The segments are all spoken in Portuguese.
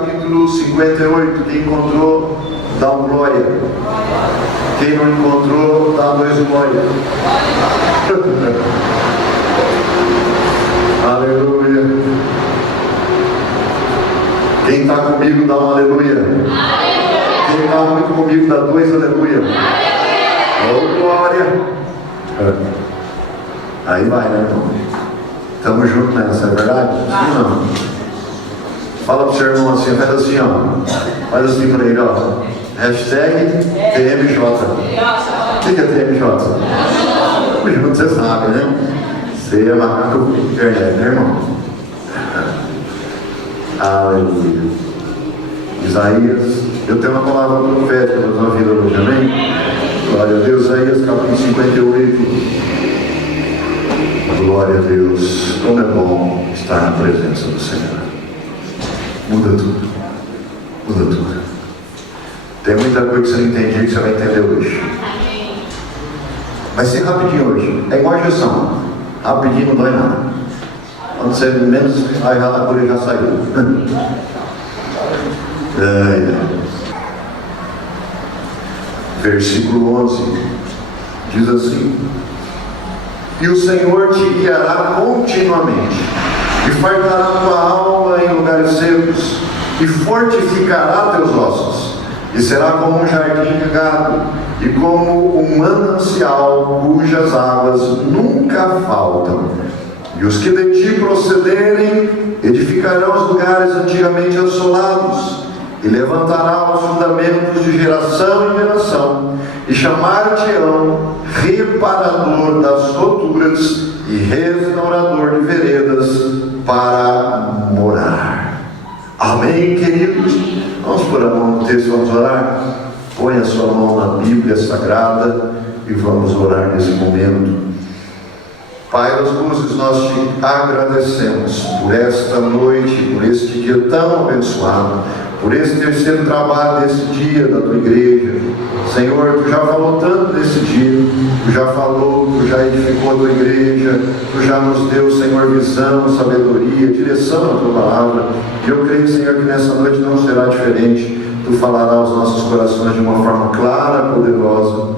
capítulo 58. Quem encontrou, dá um glória. Quem não encontrou, dá dois glória. Aleluia. Quem está comigo, dá um aleluia. Quem está muito comigo, dá dois aleluia. Oh, glória. Aí vai, né, irmão? Estamos juntos nessa, é verdade? Sim, não? Fala pro seu irmão assim, faz assim, ó. Faz assim para ele, ó. Hashtag TMJ. O que é TMJ? Estamos juntos, você sabe, né? Você é macaco internet, né, irmão? Aleluia. Isaías, eu tenho uma palavra profética na sua vida hoje, amém? Glória a Deus. Isaías capítulo 58. Glória a Deus. Como é bom estar na presença do Senhor. Muda tudo. Muda tudo. Tem muita coisa que você não entendia que você vai entender hoje. Vai ser rapidinho hoje. É igual a injeção. Rapidinho, não dói nada. Quando você menos, aí a cura já saiu. Versículo 11 diz assim: e o Senhor te guiará continuamente, e fartará tua alma em lugares secos, e fortificará teus ossos, e será como um jardim regado, e como um manancial cujas águas nunca faltam. E os que de ti procederem edificarão os lugares antigamente assolados, e levantará os fundamentos de geração em geração, e chamar-te-ão reparador das roturas e restaurador de veredas para morar. Amém, queridos? Vamos pôr a mão no texto, vamos orar? Põe a sua mão na Bíblia Sagrada e vamos orar nesse momento. Pai das luzes, nós te agradecemos por esta noite, por este dia tão abençoado, por esse terceiro trabalho desse dia da tua igreja. Senhor, tu já falou tanto desse dia, tu já falou, tu já edificou a tua igreja, tu já nos deu, Senhor, visão, sabedoria, direção na tua palavra. E eu creio, Senhor, que nessa noite não será diferente. Tu falarás aos nossos corações de uma forma clara, poderosa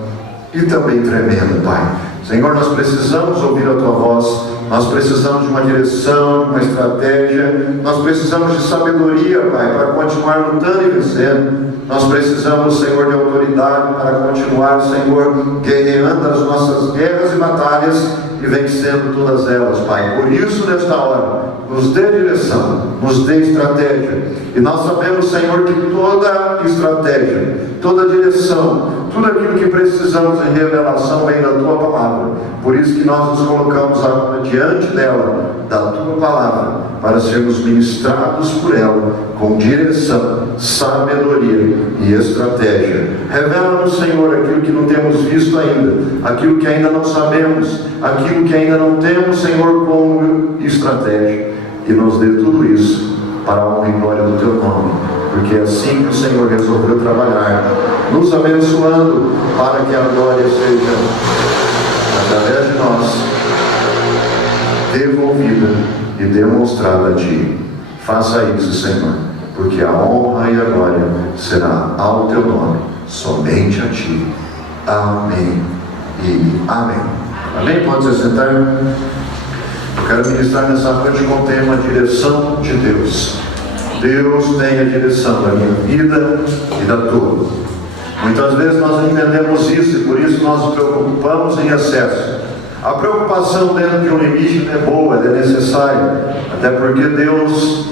e também tremenda, Pai. Senhor, nós precisamos ouvir a tua voz, nós precisamos de uma direção, de uma estratégia, nós precisamos de sabedoria, Pai, para continuar lutando e vencendo. Nós precisamos, Senhor, de autoridade para continuar, Senhor, guerreando as nossas guerras e batalhas e vencendo todas elas, Pai. Por isso, nesta hora, nos dê direção, nos dê estratégia. E nós sabemos, Senhor, que toda estratégia, toda direção, tudo aquilo que precisamos em revelação vem da tua palavra. Por isso que nós nos colocamos agora diante dela, da tua palavra, para sermos ministrados por ela com direção, sabedoria e estratégia. Revela-nos, Senhor, aquilo que não temos visto ainda, aquilo que ainda não sabemos, aquilo que ainda não temos, Senhor, como estratégia. E nos dê tudo isso para a honra e glória do teu nome, porque é assim que o Senhor resolveu trabalhar, nos abençoando para que a glória seja, através de nós, devolvida e demonstrada a ti. Faça isso, Senhor, porque a honra e a glória será ao teu nome, somente a ti. Amém e amém. Amém? Pode se sentar. Eu quero ministrar nessa noite com o tema direção de Deus. Deus tem a direção da minha vida e da tua. Muitas vezes nós não entendemos isso e por isso nós nos preocupamos em excesso. A preocupação dentro de um limite é boa, é necessária, até porque Deus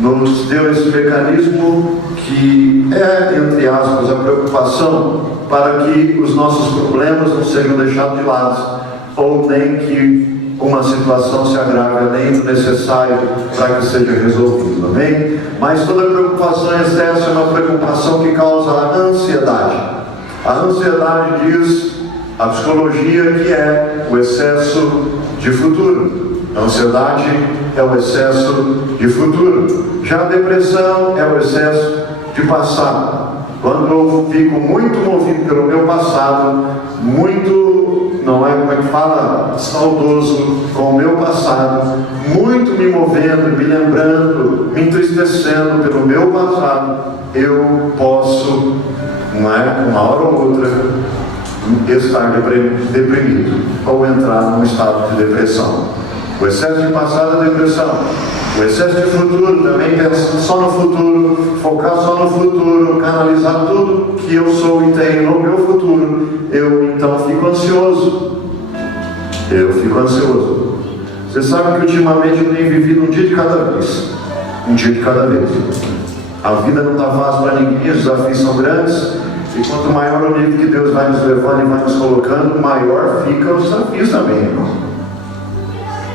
nos deu esse mecanismo que é, entre aspas, a preocupação para que os nossos problemas não sejam deixados de lado, ou nem que uma situação se agrave além do necessário para que seja resolvido, amém? Mas toda preocupação em excesso é uma preocupação que causa a ansiedade. A ansiedade diz a psicologia que é o excesso de futuro. A ansiedade é o excesso de futuro. Já a depressão é o excesso de passado. Quando eu fico muito movido pelo meu passado, muito, não é como é que fala, saudoso com o meu passado, muito me movendo, me lembrando, me entristecendo pelo meu passado, eu posso, não é, uma hora ou outra, estar deprimido ou entrar num estado de depressão. O excesso de passado é depressão. O excesso de futuro, também pensar só no futuro, focar só no futuro, canalizar tudo que eu sou e tenho no meu futuro, eu então fico ansioso. Eu fico ansioso. Você sabe que ultimamente eu tenho vivido um dia de cada vez. Um dia de cada vez. A vida não está fácil para ninguém, os desafios são grandes. E quanto maior o nível que Deus vai nos levando e vai nos colocando, maior fica os desafios também, irmão.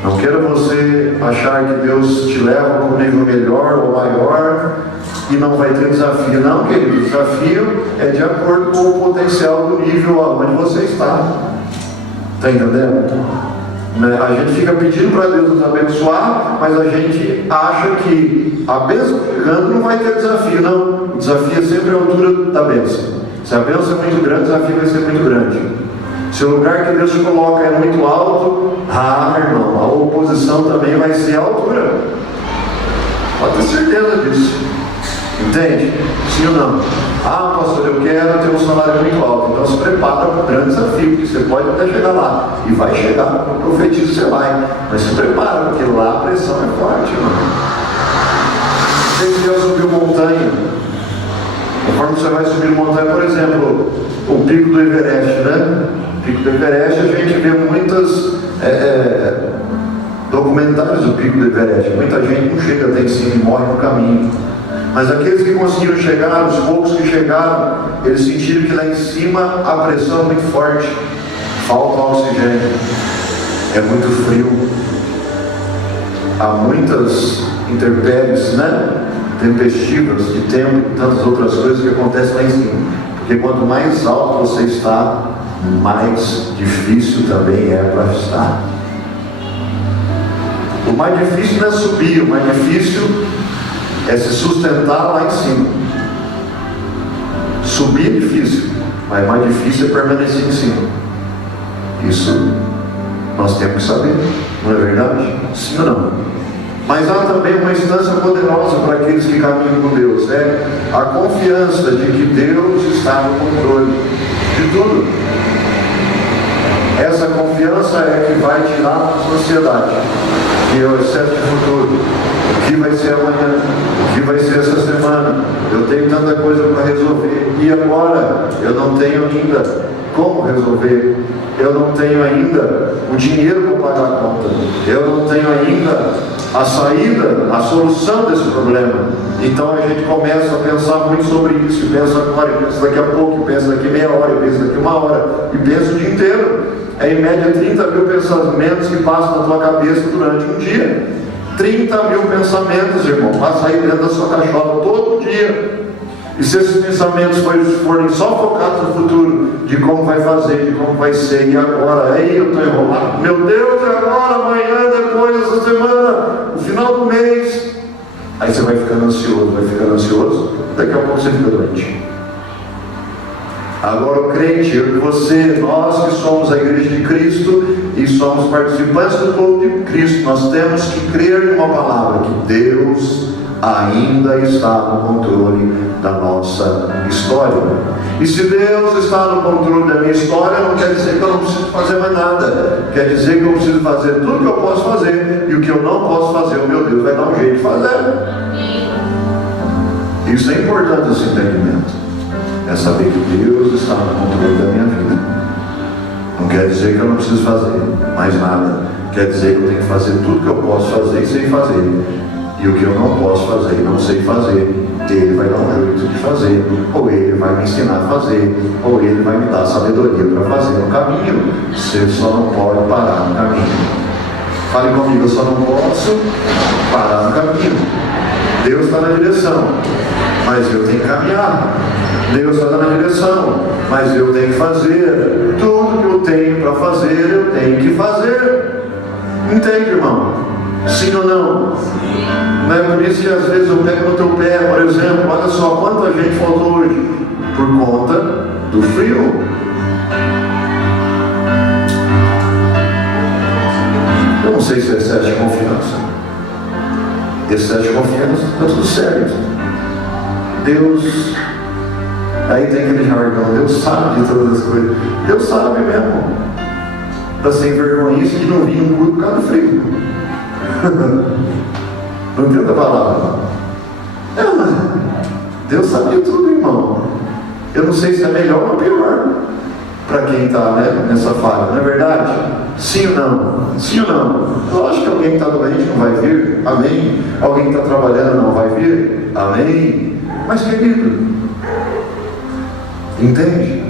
Não queira você achar que Deus te leva para um nível melhor ou maior e não vai ter desafio. Não, querido, o desafio é de acordo com o potencial do nível aonde você está. Está entendendo? A gente fica pedindo para Deus nos abençoar, mas a gente acha que a bênção chegando não vai ter desafio. Não, o desafio é sempre a altura da bênção. Se a bênção é muito grande, o desafio vai ser muito grande. Se o lugar que Deus te coloca é muito alto, irmão, a oposição também vai ser a altura. Pode ter certeza disso. Entende? Sim ou não? Pastor, eu quero ter um salário muito alto. Então se prepara para um grande desafio, porque você pode até chegar lá. E vai chegar, eu profetizo que você vai. Mas se prepara, porque lá a pressão é forte, irmão. Você que Deus subiu montanha. Conforme você vai subir montanha, por exemplo, o pico do Everest, né? O pico do Everest, a gente vê muitas documentários do pico do Everest. Muita gente não chega até em cima e morre no caminho. Mas aqueles que conseguiram chegar, os poucos que chegaram, eles sentiram que lá em cima a pressão é muito forte, falta oxigênio, é muito frio, há muitas intempéries, né? Tempestivas de tempo e tantas outras coisas que acontecem lá em cima. Porque quanto mais alto você está, mais difícil também é para estar. O mais difícil não é subir, o mais difícil é se sustentar lá em cima. Subir é difícil, mas mais difícil é permanecer em cima. Isso nós temos que saber, não é verdade? Sim ou não? Mas há também uma instância poderosa para aqueles que caminham com Deus, é a confiança de que Deus está no controle de tudo. Essa confiança é que vai tirar a ansiedade, que é o excesso de futuro. O que vai ser amanhã? O que vai ser essa semana? Eu tenho tanta coisa para resolver. E agora? Eu não tenho ainda como resolver. Eu não tenho ainda o dinheiro para pagar a conta. Eu não tenho ainda a saída, a solução desse problema. Então a gente começa a pensar muito sobre isso. E pensa agora, e pensa daqui a pouco, e pensa daqui meia hora, e pensa daqui uma hora, e pensa o dia inteiro. É em média 30 mil pensamentos que passam na tua cabeça durante um dia. 30 mil pensamentos, irmão, passa aí dentro da sua caixola todo dia. E se esses pensamentos forem só focados no futuro, de como vai fazer, de como vai ser, e agora, aí eu estou enrolado, meu Deus, e agora, amanhã, depois, essa semana, no final do mês, aí você vai ficando ansioso, daqui a pouco você fica doente. Agora o crente, eu e você, nós que somos a igreja de Cristo e somos participantes do povo de Cristo, nós temos que crer numa palavra, que Deus ainda está no controle da nossa história. E se Deus está no controle da minha história, não quer dizer que eu não preciso fazer mais nada. Quer dizer que eu preciso fazer tudo que eu posso fazer, e o que eu não posso fazer, o meu Deus vai dar um jeito de fazer. Isso é importante, esse entendimento. É saber que Deus está no controle da minha vida. Não quer dizer que eu não preciso fazer mais nada. Quer dizer que eu tenho que fazer tudo que eu posso fazer e sei fazer. E o que eu não posso fazer e não sei fazer, Ele vai dar um jeito de fazer. Ou Ele vai me ensinar a fazer. Ou Ele vai me dar sabedoria para fazer no caminho. Você só não pode parar no caminho. Fale comigo, eu só não posso parar no caminho. Deus está na direção, mas eu tenho que caminhar. Deus está na direção, mas eu tenho que fazer. Tudo que eu tenho para fazer, eu tenho que fazer. Entende, irmão? Sim ou não? Não é por isso que às vezes eu pego no teu pé, por exemplo. Olha só quanta gente faltou hoje, por conta do frio. Eu não sei se é excesso de confiança. Excesso de confiança, está tudo certo. Deus, aí tem aquele jargão, Deus sabe de todas as coisas. Deus sabe mesmo. Está sem vergonhice de não vir um culto por causa do frio. Não entendo a palavra. Mas Deus sabe de tudo, irmão. Eu não sei se é melhor ou pior para quem está, né, nessa falha, não é verdade? Sim ou não? Sim ou não? Eu acho que alguém que está doente não vai vir, amém? Alguém que está trabalhando não vai vir, amém? Mas querido, entende?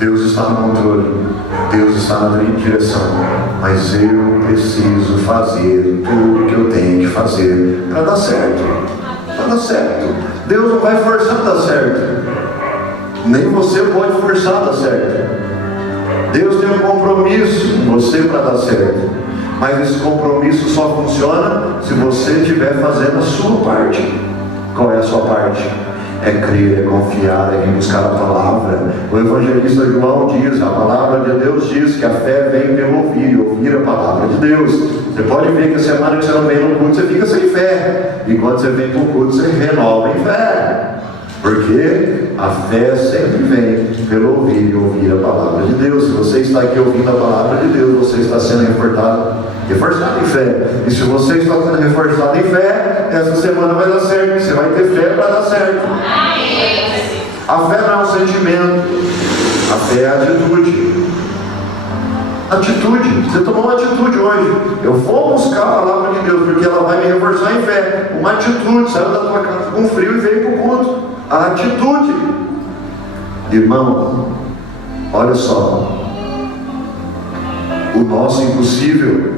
Deus está no controle, Deus está na direção, mas eu preciso fazer tudo que eu tenho que fazer para dar certo. Para dar certo. Deus não vai forçar a dar certo. Nem você pode forçar a dar certo. Deus tem um compromisso com você para dar certo. Mas esse compromisso só funciona se você estiver fazendo a sua parte. Qual é a sua parte? É crer, é confiar, é ir buscar a palavra. O evangelista João diz, a palavra de Deus diz que a fé vem pelo ouvir a palavra de Deus. Você pode ver que a semana que você não vem no culto, você fica sem fé. E quando você vem para o culto, você renova em fé. Porque a fé sempre vem pelo ouvir a palavra de Deus. Se você está aqui ouvindo a palavra de Deus, você está sendo reforçado em fé. E se você está sendo reforçado em fé, essa semana vai dar certo. Você vai ter fé para dar certo. A fé não é um sentimento. A fé é a atitude. Atitude. Você tomou uma atitude hoje. Eu vou buscar a palavra de Deus, porque ela vai me reforçar em fé. Uma atitude. Saiu da tua casa com frio e veio para o culto. A atitude. Irmão, olha só. O nosso impossível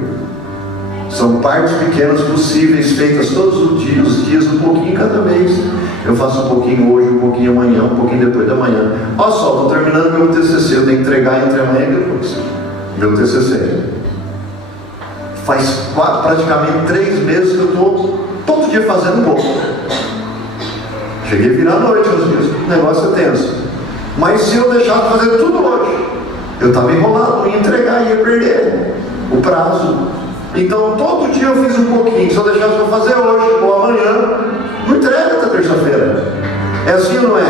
são partes pequenas possíveis, feitas todos os dias, um pouquinho cada vez. Eu faço um pouquinho hoje, um pouquinho amanhã, um pouquinho depois da manhã. Olha só, estou terminando meu TCC, eu tenho que entregar entre amanhã e depois. Meu TCC. Faz praticamente 3 meses que eu estou todo dia fazendo um pouco. Cheguei a virar à noite nos dias, o negócio é tenso. Mas se eu deixar de fazer tudo hoje, eu estava enrolado, não ia entregar, ia perder o prazo. Então todo dia eu fiz um pouquinho. Se eu deixasse para fazer hoje ou amanhã, não entrega até terça-feira. É assim ou não é?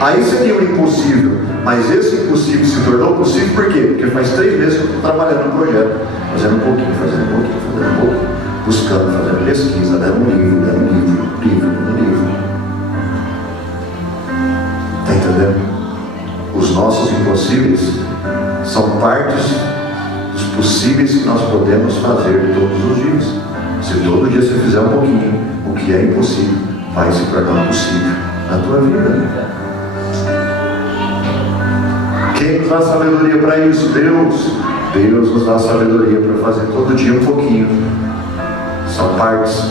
Aí seria o impossível. Mas esse impossível se tornou possível por quê? Porque faz 3 meses que eu estou trabalhando no projeto, fazendo um pouquinho, buscando, fazendo pesquisa, dando livro. Está entendendo? Os nossos impossíveis são partes dos possíveis que nós podemos fazer todos os dias. Se todo dia você fizer um pouquinho, o que é impossível vai se tornar possível na tua vida. Quem nos dá sabedoria para isso? Deus. Deus nos dá sabedoria para fazer todo dia um pouquinho. São partes.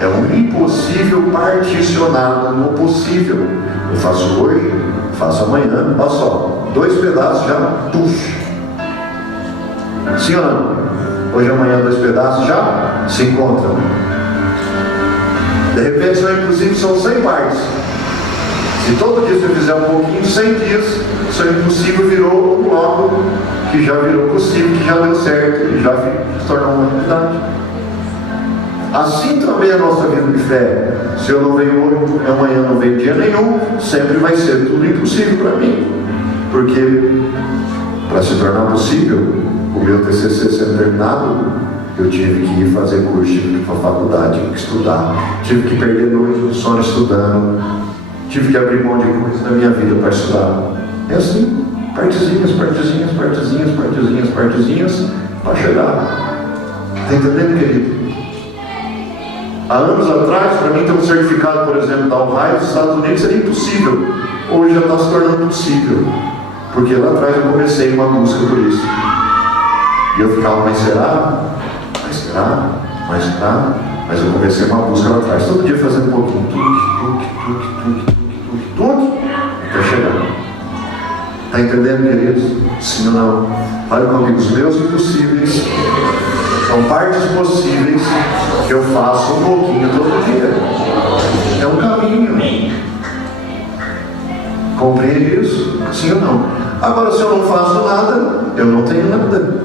É um impossível particionado no possível. Eu faço hoje, faço amanhã. Olha só, 2 pedaços já, puxa. Sim ou não? Hoje e amanhã 2 pedaços já se encontram. De repente, seu impossível são 100 partes. Se todo dia você fizer um pouquinho, 100 dias, seu impossível virou um bloco que já virou possível, que já deu certo, que já se tornou uma realidade. Assim também a nossa vida de fé. Se eu não venho hoje, amanhã não venho dia nenhum, sempre vai ser tudo impossível para mim. Porque para se tornar possível, o meu TCC sendo terminado, eu tive que ir fazer curso, tive que ir para a faculdade, tive que estudar, tive que perder noite no sono estudando, tive que abrir mão de coisas da minha vida para estudar. É assim, partezinhas, para chegar. Está entendendo, querido? Há anos atrás, para mim ter um certificado, por exemplo, da Ohio, dos Estados Unidos, seria impossível. Hoje já está se tornando possível. Porque lá atrás eu comecei uma busca por isso. E eu ficava, mas será? Mas eu comecei uma busca lá atrás. Todo dia fazendo um pouquinho. Tuque, até chegar. Está entendendo, queridos? Sim ou não? Olha comigo, os meus impossíveis são partes possíveis que eu faço um pouquinho todo dia. É um caminho. Compreende isso? Sim ou não? Agora, se eu não faço nada, eu não tenho nada.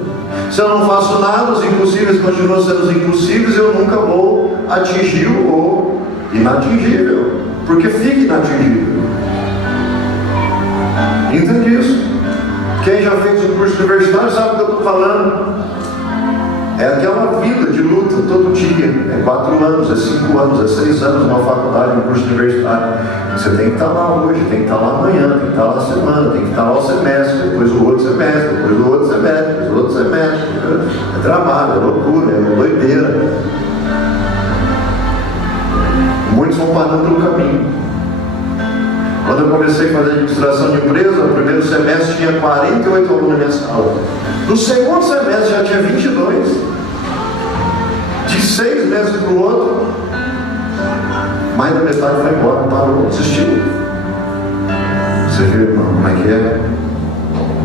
Se eu não faço nada, os impossíveis continuam sendo os impossíveis, eu nunca vou atingir o inatingível, porque fica inatingível. Entende isso? Quem já fez o curso universitário sabe o que eu estou falando. É aquela vida de luta todo dia. É 4 anos, é 5 anos, é 6 anos numa faculdade, um curso universitário. Você tem que estar lá hoje, tem que estar lá amanhã, tem que estar lá semana, tem que estar lá o semestre, depois o outro semestre, depois o outro semestre, depois o outro semestre. É trabalho, é loucura, é doideira. Muitos vão parando pelo caminho. Quando eu comecei a fazer administração de empresa, no primeiro semestre tinha 48 alunos na minha sala. No segundo semestre já tinha 22. De 6 meses para o outro, mais da metade foi embora, parou, desistiu. Você viu, irmão, como é que é?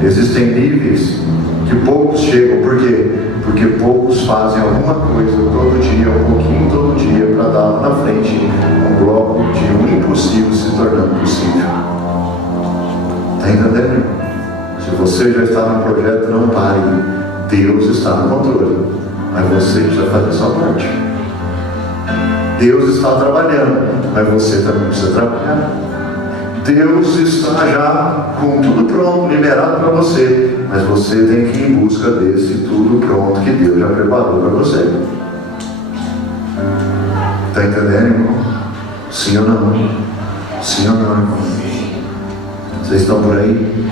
Existem níveis que poucos chegam. Por quê? Porque poucos fazem alguma coisa todo dia, um pouquinho todo dia, para dar lá na frente um bloco de um impossível se tornando possível. Está entendendo? Se você já está no projeto, não pare. Deus está no controle, mas você precisa fazer a sua parte. Deus está trabalhando, mas você também precisa trabalhar. Deus está já com tudo pronto, liberado para você, mas você tem que ir em busca desse tudo pronto que Deus já preparou para você. Está entendendo, irmão? Sim ou não? Sim ou não, irmão? Vocês estão por aí?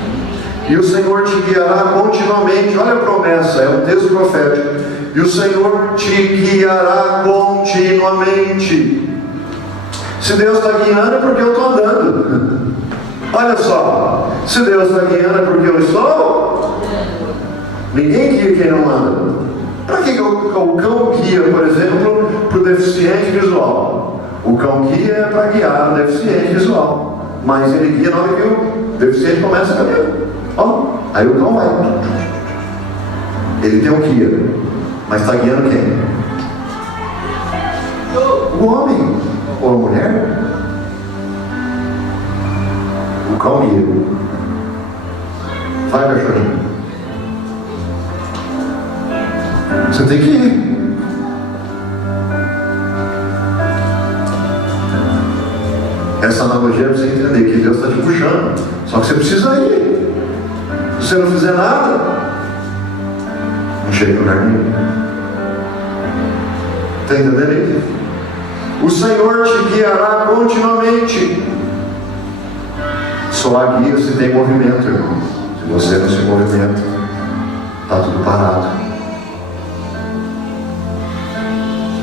E o Senhor te guiará continuamente. Olha a promessa, é um texto profético. E o Senhor te guiará continuamente. Se Deus está guiando é porque eu estou andando. Olha só, se Deus está guiando é porque eu estou. Ninguém guia quem não anda. Para que o cão guia, por exemplo, para o deficiente visual? O cão guia é para guiar o deficiente visual, mas ele guia na hora que o deficiente começa a caminhar. Ó, aí o cão vai. Ele tem um guia, mas está guiando quem? O homem ou a mulher. O cão guia. Vai, cachorrinho. Você tem que ir. Essa analogia é para você entender que Deus está te puxando. Só que você precisa ir. Se você não fizer nada, não chega em lugar nenhum. Está entendendo isso? O Senhor te guiará continuamente. Só há guia se tem movimento, irmão. Se você não se movimenta, está tudo parado.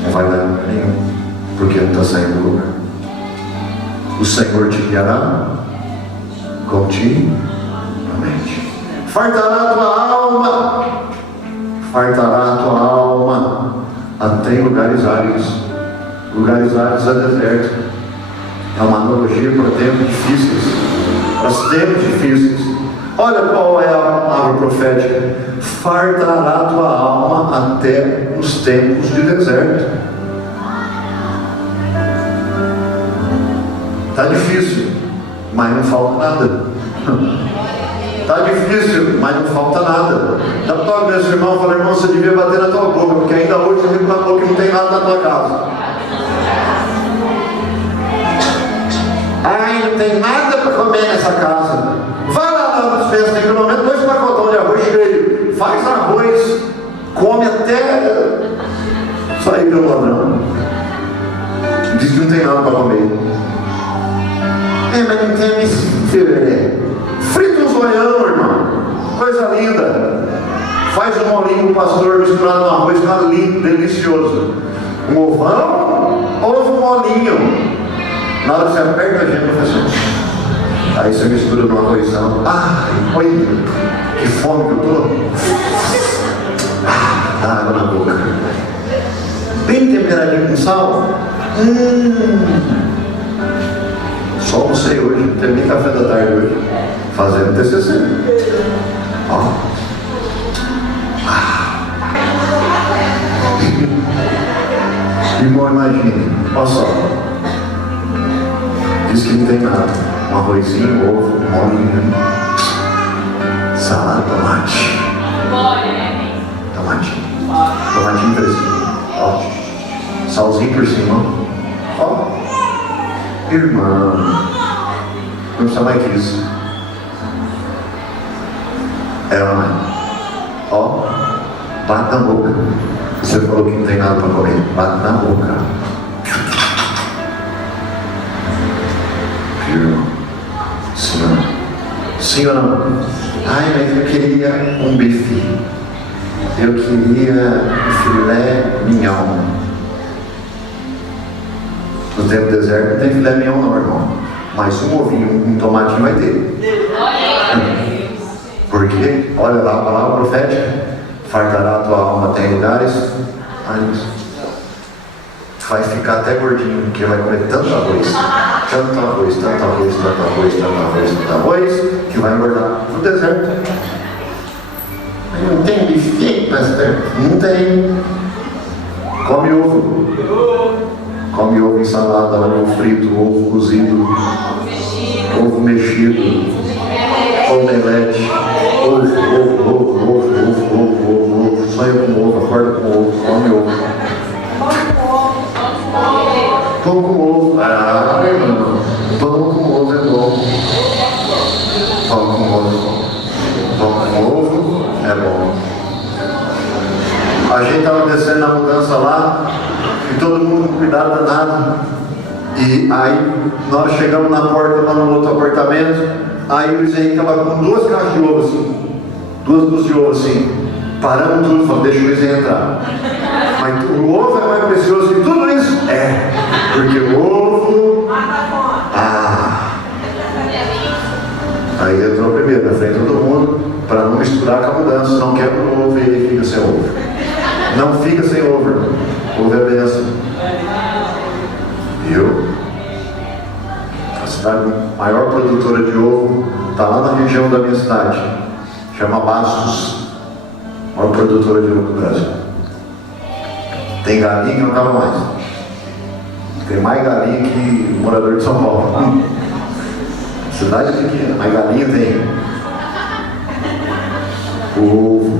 Não vai dar nenhum, porque não está saindo do lugar. O Senhor te guiará continuamente. Fartará a tua alma. Fartará a tua alma até em lugares áridos. Lugares áridos é deserto. É uma analogia para tempos difíceis. Para os tempos difíceis. Olha qual é a palavra profética. Fartará a tua alma até nos tempos de deserto. Está difícil, mas não falta nada. Está difícil, mas não falta nada. Já toca nesse irmão e fala: irmão, você devia bater na tua boca, porque ainda hoje você reclamou que não tem nada na tua casa. Ai, não tem nada para comer nessa casa. Vai lá na festa, tem pelo menos 2 pacotões de arroz cheio. Faz arroz, come até sair pelo ladrão. Diz que não tem nada para comer. É, mas não tem esse frita um zoião, irmão. Coisa linda. Faz um molinho com o pastor misturado no arroz, fica lindo, delicioso. Um ovão, ovo molinho. Na hora que você aperta a gema, professor. Aí você mistura no arrozão. Ai, olha que fome que eu tô. Dá água na boca. Bem temperadinho com sal. Só almocei hoje, terminei café da tarde hoje, fazendo TCC. Ó. Irmão, imagine, olha só. Diz que não tem nada. Um arrozinho, ovo, molinho, salada, tomate. Tá Tomatinho fresquinho. Ó. Salzinho por cima. Ó. Irmã. Não precisa mais que isso. Ela, mãe. Ó. Bate na boca. Você falou que não tem nada para comer. Bate na boca. Viu? Sim ou não? Sim ou não? Ai, mas eu queria um bife. Eu queria filé mignon. No tempo do deserto não tem filé mignon não, irmão. Mas um ovinho, um tomatinho vai ter. Porque, olha lá a palavra profética. Fartará a tua alma até em lugares. Vai ficar até gordinho, porque vai comer tanto arroz, que vai engordar no deserto. Não tem bife, pastor? Não tem. Come ovo em salada, ovo frito, ovo cozido, ovo mexido, omelete, ovo. Sonha com ovo, acorda com ovo, come ovo. Pão com ovo. Ah, irmão. Pão com ovo é bom. Pão com ovo é bom. Pão com ovo é bom. A gente estava descendo na mudança lá e todo mundo com cuidado danado. E aí nós chegamos na porta lá no outro apartamento. Aí o Luiz Henrique estava com 2 caixas de ovo assim. 2 dúzias de ovo assim. Paramos tudo e falamos, deixa o Luiz entrar. Mas o ovo é mais precioso que tudo isso? É. Porque o ovo... Aí entrou primeiro, na frente de todo mundo, para não misturar com a mudança. Não quebra o ovo e ele fica sem ovo. Não fica sem ovo, irmão. Ovo é bênção. Viu? A cidade maior produtora de ovo está lá na região da minha cidade. Chama Bastos. Maior produtora de ovo do Brasil. Tem galinha que não acaba mais. Tem mais galinha que morador de São Paulo. Cidade pequena, mas galinha tem. O ovo.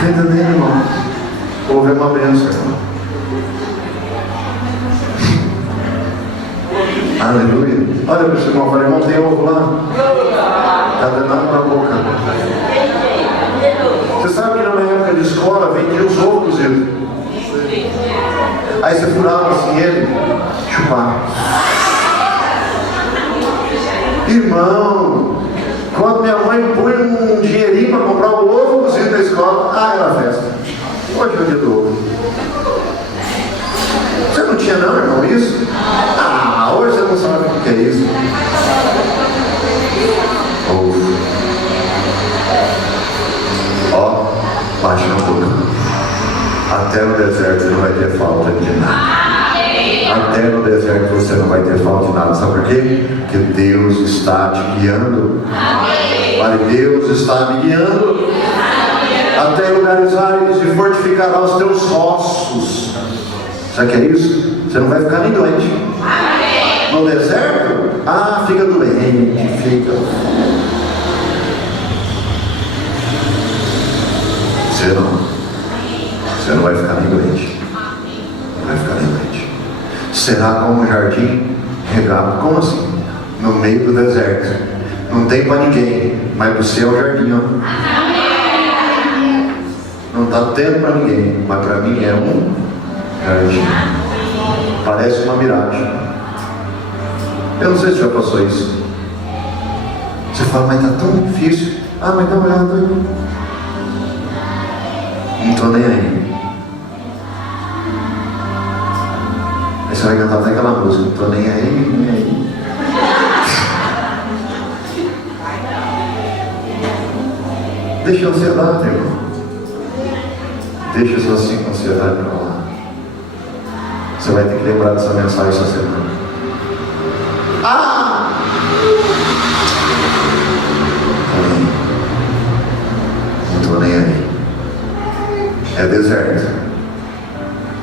Tá entendendo, irmão? Ovo é uma bênção, irmão. Aleluia. Olha para o seu irmão, falei, irmão, tem ovo lá? Está danado na boca. Você sabe que na minha época de escola vendia os ovos cozidos. Aí você furava assim ele, chupava. Irmão, quando minha mãe põe um dinheirinho para comprar o ovo cozido na escola, era festa. Hoje é o dia do ovo. Você não tinha não, irmão, isso? Hoje você não sabe o que é isso. Ovo. Ó, bate na boca. Até no deserto você não vai ter falta de nada. Até no deserto você não vai ter falta de nada. Sabe por quê? Porque Deus está te guiando. Mas Deus está me guiando. Até lugares áridos e fortificará os teus ossos. Sabe o que é isso? Você não vai ficar nem doente. No deserto? Fica doente, fica. Você não vai ficar nem doente. Não vai ficar nem doente. Será como um jardim regado. Como assim? No meio do deserto. Não tem para ninguém, mas você é o jardim, ó. Não está tendo para ninguém, mas para mim é um jardim. Parece uma miragem. Eu não sei se já passou isso. Você fala, mas está tão difícil. Mas dá uma olhada aí. Não estou nem aí. Aí você vai cantar até aquela música. Não estou nem aí, nem aí. Deixa a ansiedade, irmão. Deixa a sua ansiedade para lá. Você vai ter que lembrar dessa mensagem essa semana. Não estou nem aí. É deserto.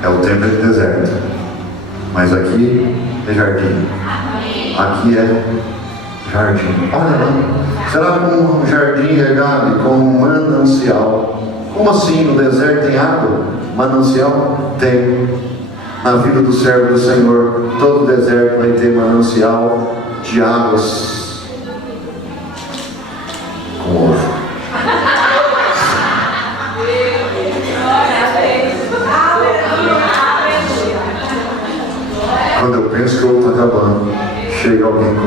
É o tempo de deserto. Mas aqui é jardim. Aqui é Jardim. Olha lá. Será como um jardim regado e como um manancial. Como assim? No deserto tem água? Manancial? Tem. Na vida do servo do Senhor, todo deserto vai ter manancial de águas com ovo. Quando eu penso que o ovo está acabando, chega alguém com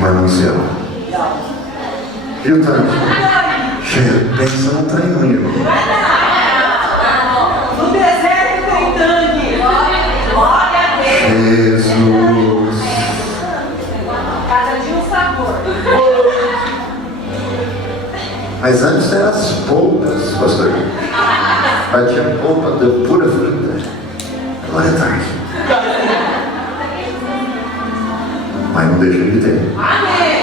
manancial. E o tanque? Cheio. Pensa num trem ruim. No deserto tem tanque. Glória a Deus. Jesus. Cada dia um sabor. Mas antes eram as polpas, pastor. Mas tinha polpa de pura fruta. Agora é tarde. Mas não deixa de ter. Amém.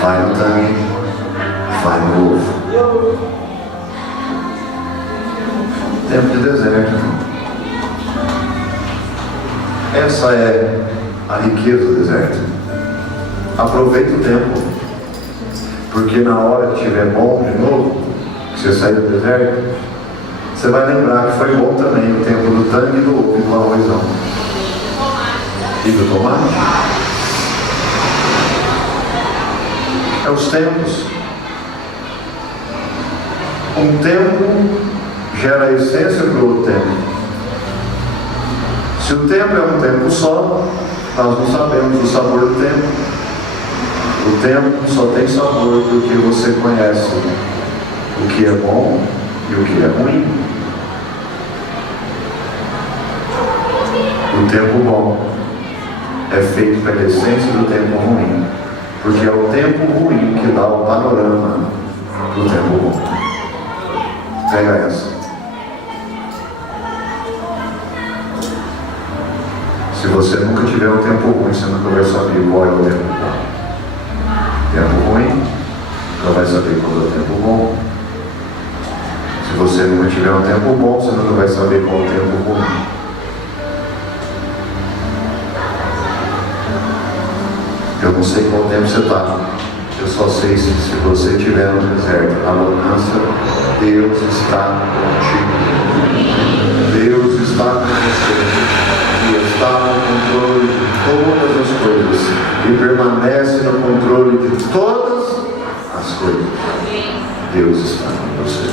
Vai no tanque, vai no ovo. Tempo de deserto. Essa é a riqueza do deserto. Aproveita o tempo, porque na hora que estiver bom de novo, que você sair do deserto, você vai lembrar que foi bom também o tempo do tangue e do ovo e do arrozão. E do tomate. É os tempos. Um tempo gera a essência para o outro tempo. Se o tempo é um tempo só, nós não sabemos o sabor do tempo. O tempo só tem sabor porque você conhece o que é bom e o que é ruim. O tempo bom é feito pela essência do tempo ruim, porque é o tempo ruim que dá o panorama do tempo bom. Pega essa. Se você nunca tiver um tempo ruim, você nunca vai saber qual é o tempo bom. Tempo ruim, nunca vai saber qual é o tempo bom. Se você nunca tiver um tempo bom, você nunca vai saber qual é o tempo ruim. Eu não sei qual tempo você está. Eu só sei se você estiver no deserto, na bonança, Deus está contigo. Deus está com você. E está no controle de todas as coisas. E permanece no controle de todas as coisas. Deus está com você.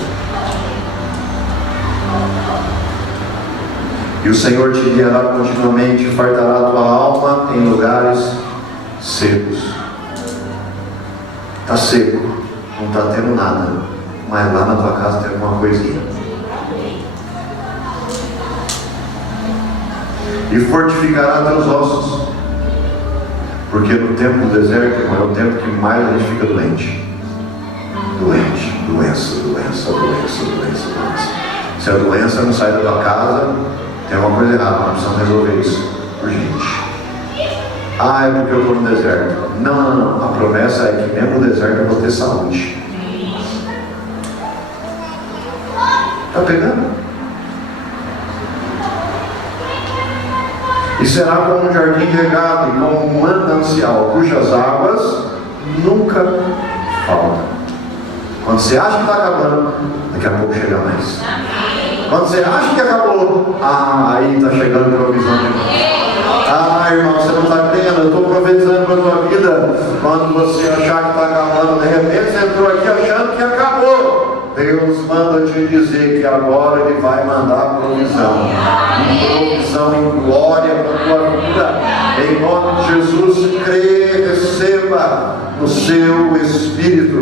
E o Senhor te guiará continuamente, fartará a tua alma em lugares secos. Está seco, não está tendo nada, mas lá na tua casa tem alguma coisinha. E fortificará teus ossos, porque no tempo do deserto é o tempo que mais a gente fica doente. Doença. Se a doença não sai da tua casa, tem alguma coisa errada, nós precisamos resolver isso urgente. Ah, é porque eu estou no deserto. Não. A promessa é que mesmo no deserto eu vou ter saúde. Está pegando? E será como um jardim regado e como um manancial, cujas águas nunca faltam. Quando você acha que está acabando, daqui a pouco chega mais. Quando você acha que acabou, aí está chegando provisão de novo. Irmão, você não está crendo, eu estou profetizando para a tua vida. Quando você achar que está acabando, de repente você entrou aqui achando que acabou. Deus manda te dizer que agora Ele vai mandar provisão. Provisão em glória para a tua vida. Em nome de Jesus, crê, receba no seu espírito.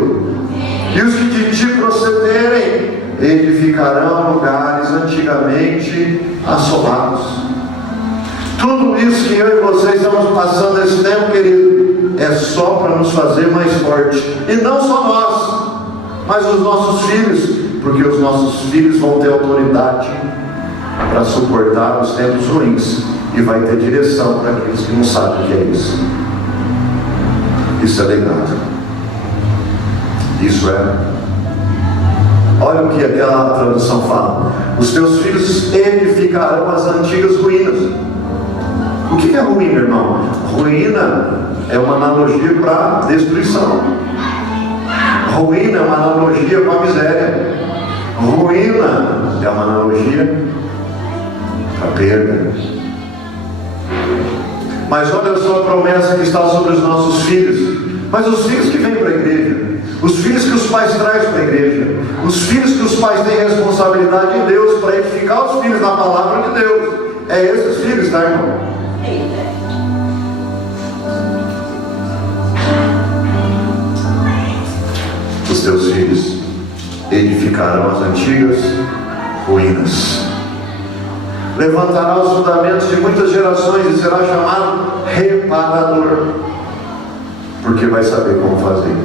E os que de ti procederem, edificarão lugares antigamente assolados. Tudo isso que eu e vocês estamos passando esse tempo, querido, é só para nos fazer mais fortes. E não só nós, mas os nossos filhos, porque os nossos filhos vão ter autoridade para suportar os tempos ruins e vai ter direção para aqueles que não sabem o que é isso. Isso é legado. Isso é Olha o que aquela tradução fala: os teus filhos edificarão as antigas ruínas. O que é ruína, irmão? Ruína é uma analogia para destruição. Ruína é uma analogia para a miséria. Ruína é uma analogia para a perda. Mas olha só a promessa que está sobre os nossos filhos. Mas os filhos que vêm para a igreja, os filhos que os pais trazem para a igreja, os filhos que os pais têm responsabilidade de Deus para edificar os filhos na palavra de Deus, é esses filhos, tá, irmão? Os teus filhos edificarão as antigas ruínas. Levantará os fundamentos de muitas gerações e será chamado reparador. Porque vai saber como fazer.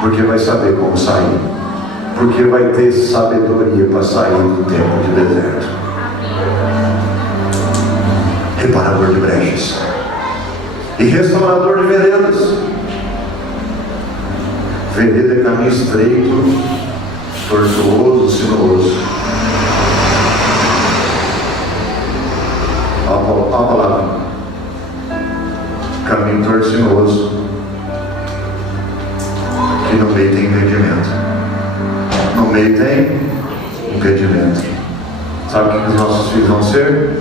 Porque vai saber como sair. Porque vai ter sabedoria para sair do tempo de deserto. Reparador de brechas. E restaurador de veredas. Vereda é caminho estreito, tortuoso, sinuoso. Olha a palavra. Caminho tortuoso. Que no meio tem impedimento. No meio tem impedimento. Sabe o que os nossos filhos vão ser?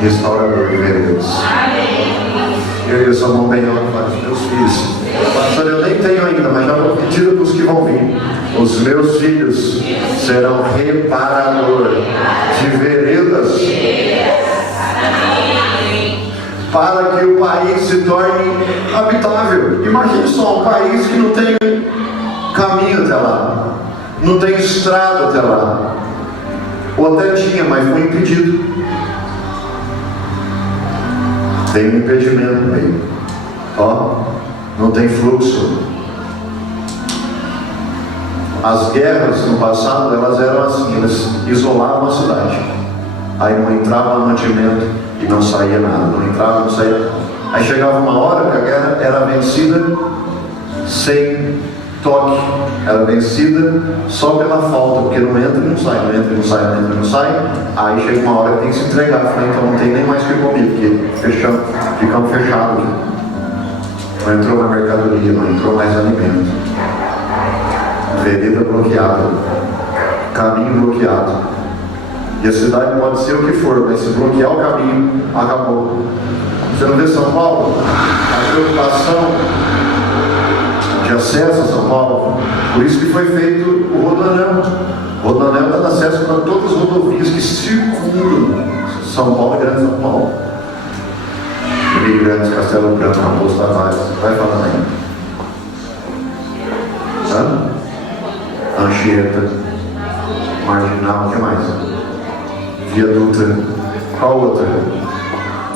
Restaurador de veredas. Eu e a sua mão bem alta para os meus filhos. Pastor, eu nem tenho ainda, mas já vou pedir para os que vão vir. Os meus filhos serão reparador de veredas, para que o país se torne habitável. Imagine só um país que não tem caminho até lá, não tem estrada até lá, ou até tinha, mas foi impedido. Tem um impedimento no meio. Ó, não tem fluxo. As guerras no passado, elas eram assim, elas isolavam a cidade. Aí não entrava mantimento e não saía nada, não entrava, não saía nada. Aí chegava uma hora que a guerra era vencida sem toque, era vencida só pela falta, porque não entra e não sai, não entra e não sai, não entra e não sai. Aí chega uma hora que tem que se entregar. Falei, então não tem nem mais o que comer, porque ficamos fechados. Não entrou mais mercadoria, não entrou mais alimento. Vereda bloqueada, caminho bloqueado. E a cidade pode ser o que for, mas se bloquear o caminho, acabou. Você não vê São Paulo? A preocupação de acesso a São Paulo, por isso que foi feito o Rodoanel. O Rodoanel dá acesso para todas as rodovias que circulam São Paulo e Grande São Paulo. Rio Grande, Castelo Branco, Raposo Tavares, vai falando aí. Anchieta, Marginal, o que mais? Viaduta, qual outra?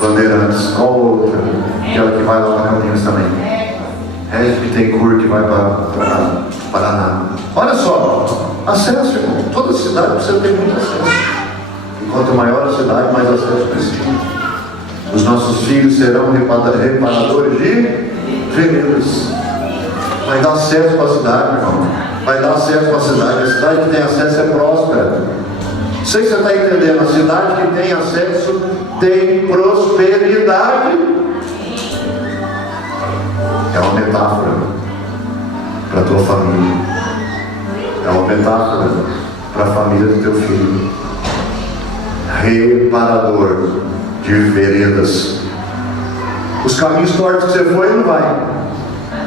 Bandeirantes, qual outra? Aquela que vai lá para Campinas também. Regis Bittencourt, que vai para Paraná. Olha só, acesso, irmão. Toda cidade precisa ter muito acesso. E quanto maior a cidade, mais acesso precisa. Os nossos filhos serão reparadores de veredas. Vai dar acesso para a cidade, irmão. Vai dar acesso para a cidade. A cidade que tem acesso é próspera. Não sei se você está entendendo. A cidade que tem acesso tem prosperidade. É uma metáfora para a tua família. É uma metáfora para a família do teu filho. Reparador de veredas. Os caminhos tortos que você foi, não vai.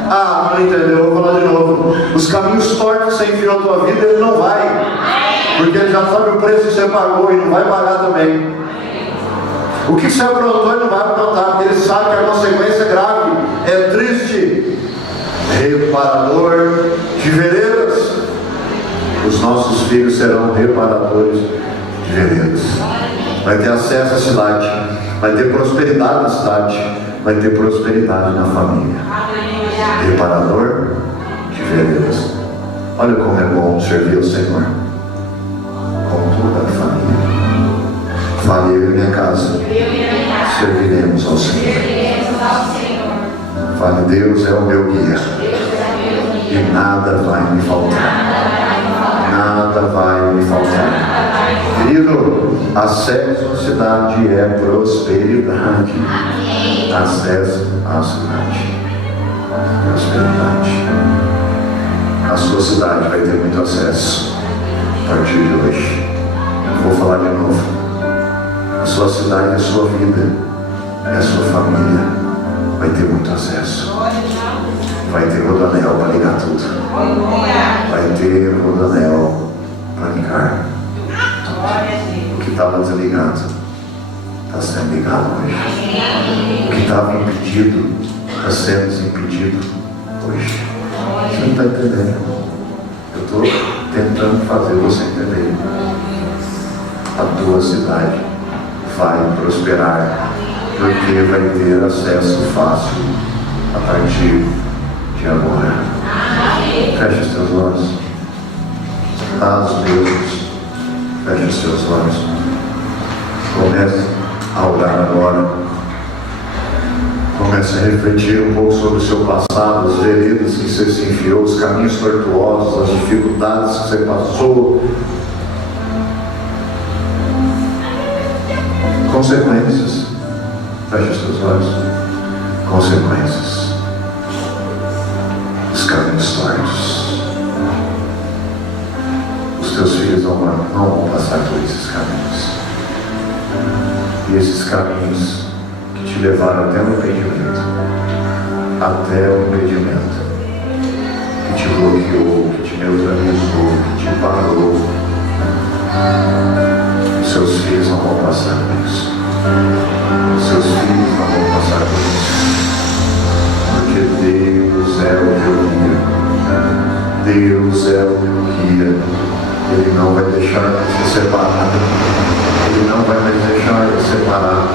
Ah, não entendeu, eu vou falar de novo. Os caminhos tortos que você enfiou na tua vida, ele não vai. Porque ele já sabe o preço que você pagou e não vai pagar também. O que você aprontou, ele não vai aprontar, porque ele sabe que a consequência é grave, é triste. Reparador de veredas. Os nossos filhos serão reparadores de veredas. Vai ter acesso à cidade, vai ter prosperidade na cidade, vai ter prosperidade na família. Reparador de veredas. Olha como é bom servir ao Senhor com toda a família. Fale, eu e minha casa serviremos ao Senhor. Fale, Deus é o meu guia e nada vai me faltar. Acesso à cidade é prosperidade. Acesso à cidade. Prosperidade. A sua cidade vai ter muito acesso a partir de hoje. Vou falar de novo. A sua cidade é a sua vida. É a sua família. Vai ter muito acesso. Vai ter rodanel para ligar tudo. Vai ter rodanel para ligar. O que estava desligado está sendo ligado hoje. O que estava impedido está sendo desimpedido hoje. Você não está entendendo. Eu estou tentando fazer você entender. A tua cidade vai prosperar, porque vai ter acesso fácil a partir de agora. Feche os teus olhos. Dá os mesmos. Feche os teus olhos. Comece a orar agora. Comece a refletir um pouco sobre o seu passado, as veredas que você se enfiou, os caminhos tortuosos, as dificuldades que você passou. Consequências. Feche os teus olhos. Consequências. Os caminhos tortos. Os teus filhos não vão passar por esses caminhos. E esses caminhos que te levaram até o impedimento. Até o impedimento. Que te bloqueou, que te neutralizou, que te parou. Os seus filhos não vão passar por isso. Os seus filhos não vão passar por isso. Porque Deus é o teu guia. Deus é o teu guia. Ele não vai deixar você separado. Ele não vai mais deixar você separado.